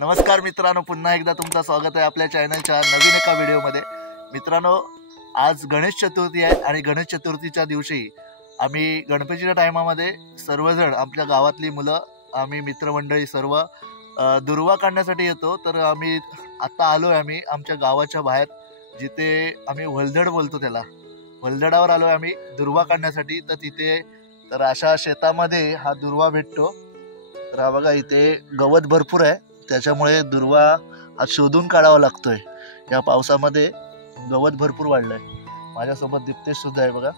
नमस्कार मित्रांनो, पुन्हा एकदा तुमचं स्वागत आहे आपल्या चॅनलच्या नवीन एका व्हिडिओमध्ये। मित्रांनो, आज गणेश चतुर्थी आहे आणि गणेश चतुर्थीच्या दिवशी आम्ही गणपतीच्या टायमामध्ये सर्वजण आपल्या गावातली मुलं, आम्ही मित्रमंडळी सर्व दुर्वा काढण्यासाठी येतो। तर आम्ही आता आलोय आम्ही आमच्या गावाच्या बाहेर, जिथे आम्ही वलधड बोलतो त्याला, वलधडावर आलोय आम्ही दुर्वा काढण्यासाठी। तर तिथे तर अशा शेतामध्ये हा दुर्वा भेटतो। तर हा बघा, इथे गवत भरपूर आहे, त्याच्यामुळे दुर्वा हा शोधून काढावा लागतोय। या पावसामध्ये गवत भरपूर वाढलंय। माझ्यासोबत दीप्तेश सुद्धा आहे बघा।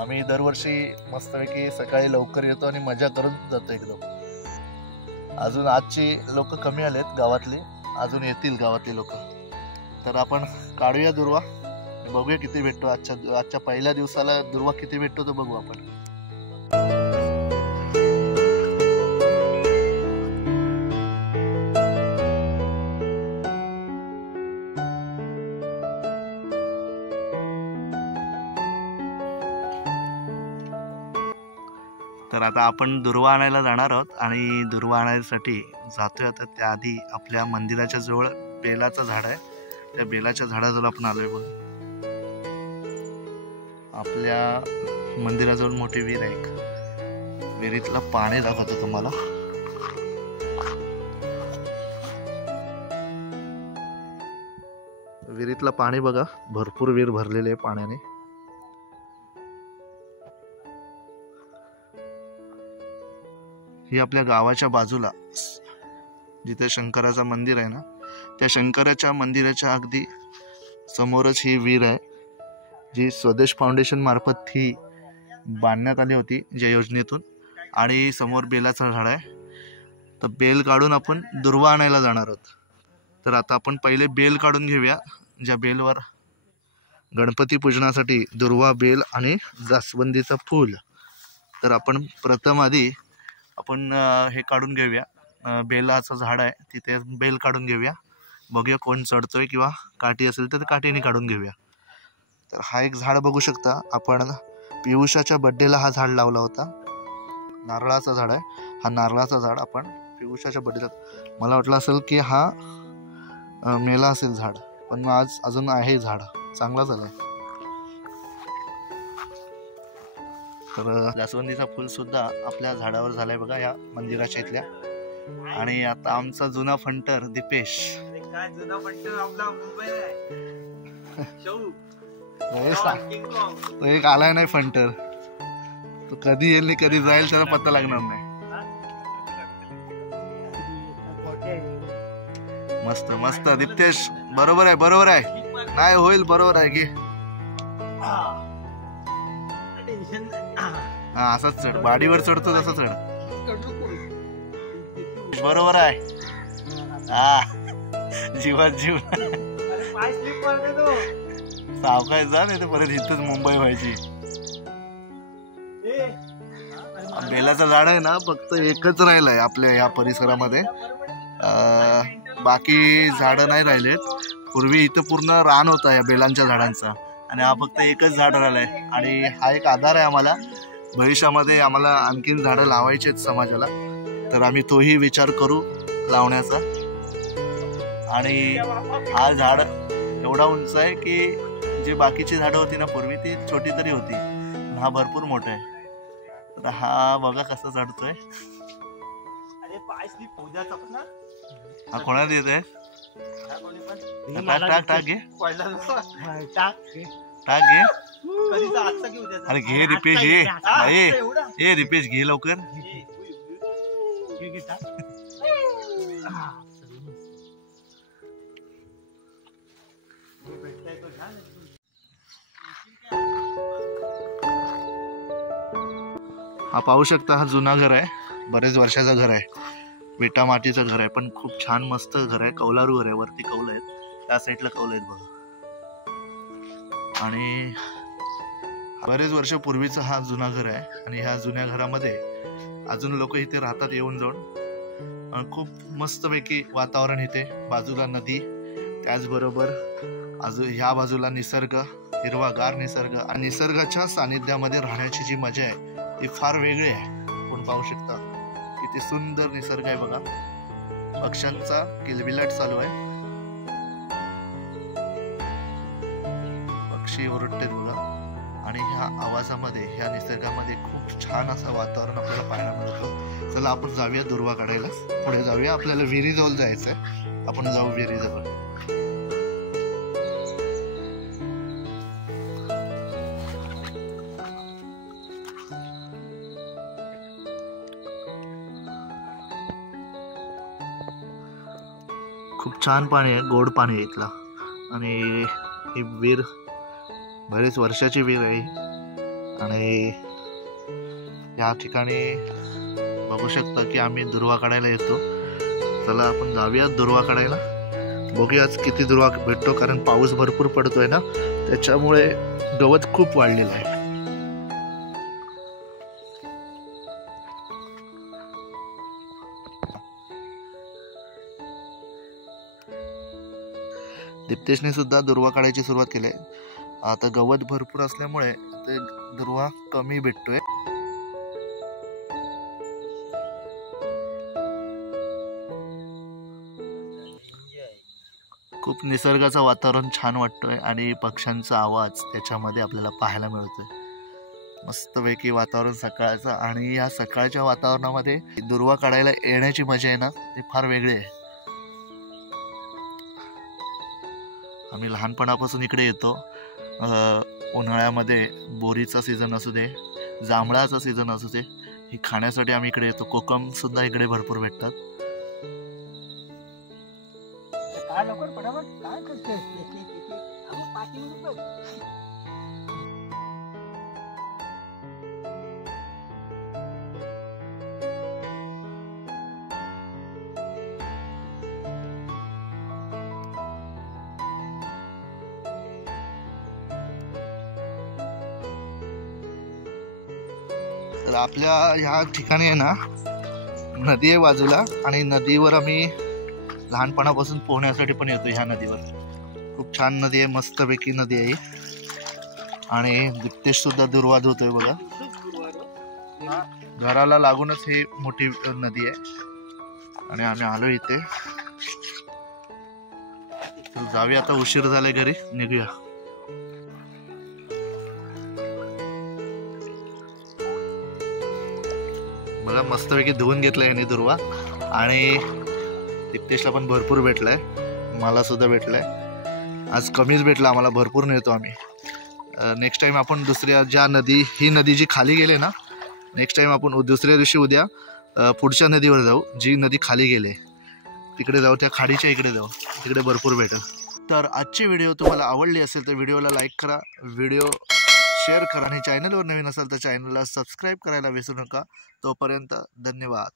आम्ही दरवर्षी मस्तपैकी सकाळी लवकर येतो आणि मजा करून जातो एकदम। अजून आजची लोक कमी आलेत गावातली, अजून येतील गावातले लोक। तर आपण काढूया दुर्वा, बघूया किती भेटतो। आजच्या पहिल्या दिवसाला दुर्वा किती भेटतो तो बघू आपण। तर आता आपण दुर्वा आणायला जाणार आहोत आणि दुर्वा आणायसाठी जातोय। आता त्याआधी आपल्या मंदिराच्या जवळ बेलाचं झाड आहे, त्या बेलाच्या झाडाजवळ आपण आलोय बघ। आपल्या मंदिराजवळ मोठी विहीर आहे, एक विहिरीतलं पाणी दाखवतो तुम्हाला। विहिरीतलं पाणी बघा, भरपूर विहीर भरलेली आहे पाण्याने। ही आपल्या गावाच्या बाजूला जिथे शंकराचं मंदिर आहे ना, त्या शंकराच्या मंदिराच्या अगदी समोरच ही विहीर आहे, जी स्वदेश फाउंडेशन मार्फत ही बांधण्यात आली होती ज्या योजनेतून। आणि समोर बेलाचं झाड आहे, तर बेल काढून आपण दुर्वा आणायला जाणार आहोत। तर आता आपण पहिले बेल काढून घेऊया, ज्या बेलवर गणपती पूजनासाठी दुर्वा, बेल आणि जास्वंदीचं फूल। तर आपण प्रथम आधी आपण हे काढून घेऊया, बेलाचं झाड आहे तिथे बेल काढून घेऊया, बघूया कोण चढतोय किंवा काठी असेल तर काठीने काढून घेऊया। तर हा एक झाड बघू शकता आपण, पियुषाच्या बड्डेला हा झाड लावला होता, नारळाचं झाड आहे। हा नारळाचं झाड आपण पियुषाच्या बड्डेला, मला वाटलं असेल की हा मेला असेल झाड, पण आज अजून आहे झाड, चांगला झालाय। तर जास्वंदीचा फुल सुद्धा आपल्या झाडावर झालाय बघा, या मंदिराच्या इथल्या। आणि आता आमचा जुना फंटर दीपेश, तो एक आलाय नाही फंटर, तो कधी येईल कधी जाईल त्याला पत्ता लागणार नाही। मस्त मस्त दीप्तेश, बरोबर आहे बरोबर आहे, नाही होईल बरोबर आहे की। हा असाच चढ, बाडीवर चढतो तसं चढ, बरोबर आहे। हा जीवात जीव, सावकाश जा, नाही तर परत इथंच मुंबई व्हायची। बेलाचं झाड आहे ना, फक्त एकच राहिलंय आपल्या या परिसरामध्ये, बाकी झाडं नाही राहिलेत। पूर्वी इथं पूर्ण रान होता या बेलांच्या झाडांचा, आणि हा फक्त एकच झाड राहिलंय। आणि हा एक आधार आहे आम्हाला, भविष्यामध्ये आम्हाला आणखीन झाडं लावायची आहेत समाजाला, तर आम्ही तोही विचार करू लावण्याचा। आणि हा झाड एवढा उंच आहे की जे बाकीची झाडं होती ना पूर्वी, ती छोटी तरी होती, पण हा भरपूर मोठा आहे। तर हा बघा कसा चढतोय, हा कोणाला येत आहे? टाक टाक घे, टाक घे, अरे घे रिपेश, ये रिपेश घे लवकर। हा पाहू शकता, हा जुना घर आहे, बरेच वर्षाचं घर आहे, विटा मातीचं घर आहे, पण खूप छान मस्त घर आहे, कौलारू घर आहे, वरती कौल आहेत, त्या साईडला कौल आहेत बघा। आणि बरेच वर्ष पूर्वीचा हा जुना घर आहे, आणि ह्या जुन्या घरामध्ये अजून लोक इथे राहतात येऊन जाऊन। खूप मस्तपैकी वातावरण इथे, बाजूला नदी, त्याचबरोबर अजून ह्या बाजूला निसर्ग, हिरवागार निसर्ग, आणि निसर्गाच्या सानिध्यामध्ये राहण्याची जी मजा आहे ती फार वेगळी आहे। आपण पाहू शकता किती सुंदर निसर्ग आहे बघा। पक्ष्यांचा किलबिलाट चालू आहे, पक्षी ओरडतात बघा. आणि ह्या आवाजामध्ये, ह्या निसर्गामध्ये खूप छान असं वातावरण आपल्याला पाहायला मिळतं. चला आपण जाऊया दुर्वा काढायला, पुढे जाऊया. आपल्याला विहिरीजवळ जायचंय, आपण जाऊ विहिरीजवळ. खूप छान पाणी आहे, गोड पाणी आहे इथला. आणि ही विहीर बरेच वर्षाची विहीर आहे. आणि या ठिकाणी बघू शकता की आम्ही दुर्वा काढायला येतो. चला आपण जाऊया दुर्वा काढायला, बघूया आज किती दुर्वा भेटतो. कारण पाऊस भरपूर पडतोय ना, त्याच्यामुळे गवत खूप वाढलेलं आहे. दीप्तेशने सुद्धा दुर्वा काढायची सुरुवात केली. आता गवत भरपूर असल्यामुळे ते दुर्वा कमी भेटतोय. खूप निसर्गाचं वातावरण छान वाटतोय आणि पक्ष्यांचा आवाज त्याच्यामध्ये आपल्याला पाहायला मिळतोय. मस्तपैकी वातावरण सकाळचं. आणि या सकाळच्या वातावरणामध्ये दुर्वा काढायला येण्याची मजा आहे ना, ती फार वेगळी आहे. आम्ही लहानपणापासून इकडे येतो. उन्हाळ्यामध्ये बोरीचा सीझन असू दे, जांभळाचा सीझन असू दे, ही खाण्यासाठी आम्ही इकडे येतो. कोकम सुद्धा इकडे भरपूर भेटतात. तर आपल्या ह्या ठिकाणी आहे ना, नदी आहे बाजूला. आणि नदीवर आम्ही लहानपणापासून पोहण्यासाठी पण येतो. ह्या नदीवर खूप छान नदी आहे, मस्तपैकी नदी आहे. आणि दीप्तेश सुद्धा दुर्वा धुतोय बघा. घराला लागूनच ही मोठी नदी आहे. आणि आम्ही आलो इथे. जाऊया आता, उशीर झालाय, घरी निघूया. बघा मस्तपैकी धुवून घेतलाय याने दुर्वा. आणि दीप्तेशला पण भरपूर भेटलाय, मला सुद्धा भेटलाय. आज कमीच भेटला आम्हाला, भरपूर नेतो आम्ही. नेक्स्ट टाइम आपण दुसऱ्या ज्या नदी, ही नदी जी खाली गेले ना, नेक्स्ट टाइम आपण दुसऱ्या दिवशी उद्या पुढच्या नदीवर जाऊ, जी नदी खाली गेले तिकडे जाऊ, त्या खाडीच्या इकडे जाऊ, तिकडे भरपूर भेटेल. तर आजची व्हिडिओ तुम्हाला आवडली असेल तर व्हिडिओला लाईक करा, व्हिडिओ शेअर करा. आणि चॅनलवर नवीन असाल तर चॅनलला सबस्क्राईब करायला विसरू नका. तोपर्यंत धन्यवाद.